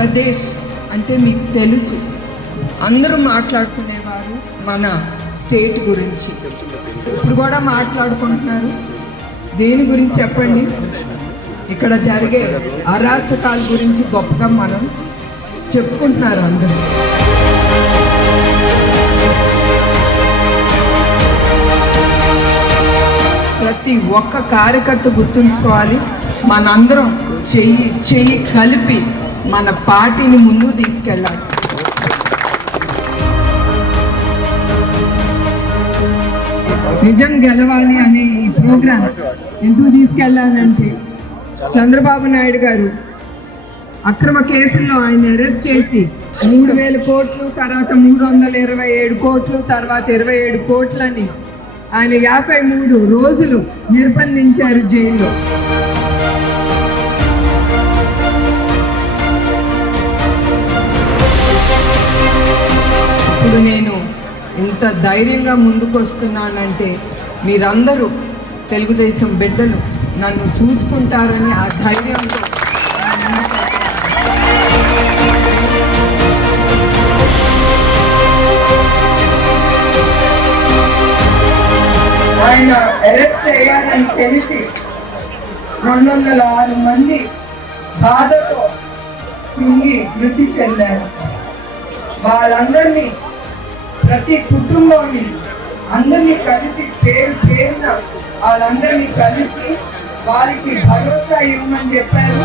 ఆంధ్రప్రదేశ్ అంటే మీకు తెలుసు, అందరూ మాట్లాడుకునేవారు మన స్టేట్ గురించి. ఇప్పుడు కూడా మాట్లాడుకుంటున్నారు. దేని గురించి చెప్పండి? ఇక్కడ జరిగే అరాచకాల గురించి గొప్పగా మనం చెప్పుకుంటున్నారు అందరూ. ప్రతి ఒక్క కార్యకర్త గుర్తుంచుకోవాలి, మనందరం చెయ్యి కలిపి మన పార్టీని ముందుకు తీసుకెళ్ళాలి. నిజం గెలవాలి అనే ఈ ప్రోగ్రాం ఎందుకు తీసుకెళ్ళాలంటే, చంద్రబాబు నాయుడు గారు అక్రమ కేసుల్లో ఆయన అరెస్ట్ చేసి 3,000 కోట్లు, తర్వాత 327 కోట్లు, తర్వాత 27 కోట్లని ఆయన 53 రోజులు నిర్బంధించారు జైల్లో. ఇప్పుడు నేను ఇంత ధైర్యంగా ముందుకు వస్తున్నానంటే మీరందరూ తెలుగుదేశం బిడ్డలు నన్ను చూసుకుంటారని ఆ ధైర్యంతో ఆయన అరెస్ట్ అయ్యారని తెలిసి 206 మంది బాధతో కుంగి మృతి చెందారు. వాళ్ళందరినీ, ప్రతి కుటుంబాన్ని అందరినీ కలిసి పేరున వాళ్ళందరినీ కలిసి వారికి భరోసా ఇవ్వమని చెప్పారు.